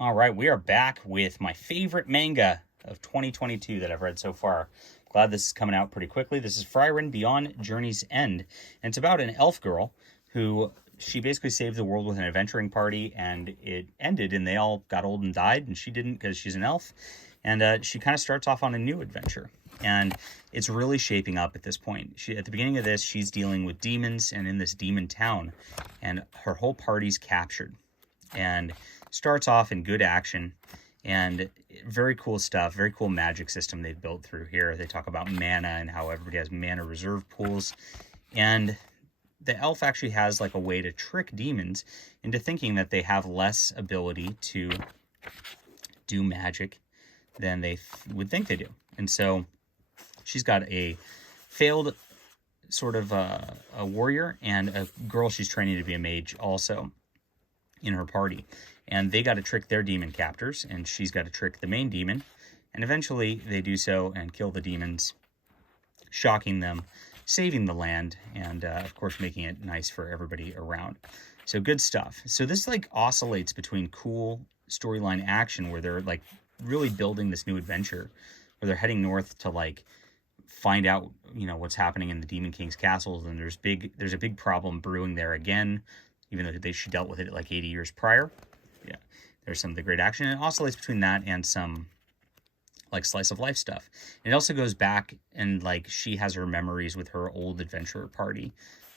All right, we are back with my favorite manga of 2022 that I've read so far. Glad this is coming out pretty quickly. This is Frieren Beyond Journey's End, and it's about an elf girl who she basically saved the world with an adventuring party, and it ended, and they all got old and died, and she didn't because she's an elf, and she kind of starts off on a new adventure. And it's really shaping up at this point. At the beginning of this, she's dealing with demons and in this demon town, and her whole party's captured. And starts off in good action and very cool stuff, very cool magic system they've built through here. They talk about mana and how everybody has mana reserve pools. And the elf actually has like a way to trick demons into thinking that they have less ability to do magic than they would think they do. And so she's got a failed sort of a warrior and a girl she's training to be a mage also in her party, and they got to trick their demon captors, and she's got to trick the main demon, and eventually they do so and kill the demons, shocking them, saving the land, and of course making it nice for everybody around. So good stuff. So this like oscillates between cool storyline action where they're like really building this new adventure, where they're heading north to like find out what's happening in the Demon King's castles, and there's a big problem brewing there again, even though she dealt with it like 80 years prior. Yeah, there's some of the great action. And it oscillates between that and some like slice of life stuff. And it also goes back and like she has her memories with her old adventurer party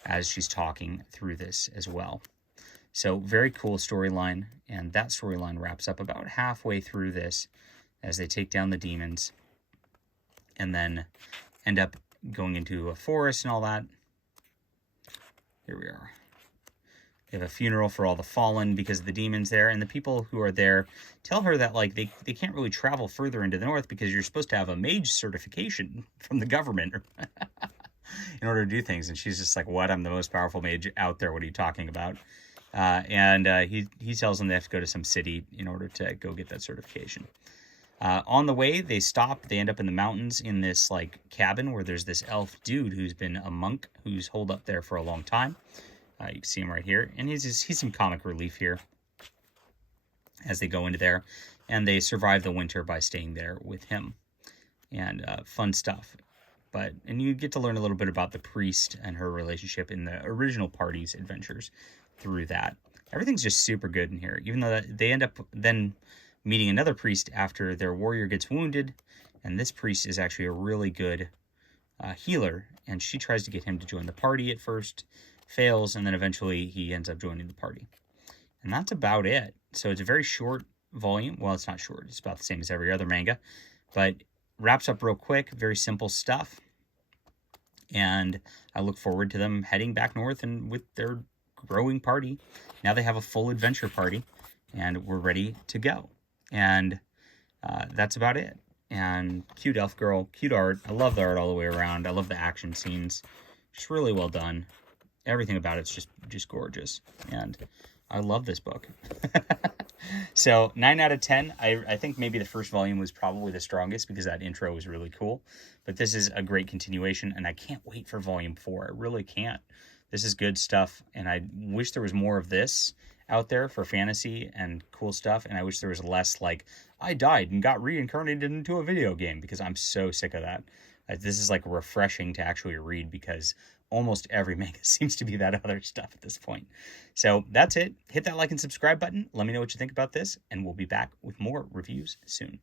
as she's talking through this as well. So very cool storyline, and that storyline wraps up about halfway through this as they take down the demons and then end up going into a forest and all that. Here we are. They have a funeral for all the fallen because of the demons there, and the people who are there tell her that like they can't really travel further into the north because you're supposed to have a mage certification from the government in order to do things. And she's just like, what? I'm the most powerful mage out there. What are you talking about? He tells them they have to go to some city in order to go get that certification. On the way, they stop. They end up in the mountains in this like cabin where there's this elf dude who's been a monk who's holed up there for a long time. You can see him right here, and he's some comic relief here as they go into there, and they survive the winter by staying there with him, and fun stuff. And you get to learn a little bit about the priest and her relationship in the original party's adventures through that. Everything's just super good in here, even though they end up then meeting another priest after their warrior gets wounded, and this priest is actually a really good healer, and she tries to get him to join the party at first, fails, and then eventually he ends up joining the party. And that's about it. So it's a very short volume. Well, it's not short. It's about the same as every other manga, but wraps up real quick. Very simple stuff. And I look forward to them heading back north and with their growing party. Now they have a full adventure party, and we're ready to go. And that's about it. And cute elf girl, cute art. I love the art all the way around. I love the action scenes. Just really well done. Everything about it's just gorgeous, and I love this book. So 9 out of 10. I think maybe the first volume was probably the strongest because that intro was really cool, but this is a great continuation, and I can't wait for volume 4. I really can't. This is good stuff, and I wish there was more of this out there for fantasy and cool stuff, and I wish there was less like I died and got reincarnated into a video game, because I'm so sick of that. This is like refreshing to actually read, because almost every manga seems to be that other stuff at this point. So that's it. Hit that like and subscribe button. Let me know what you think about this, and we'll be back with more reviews soon.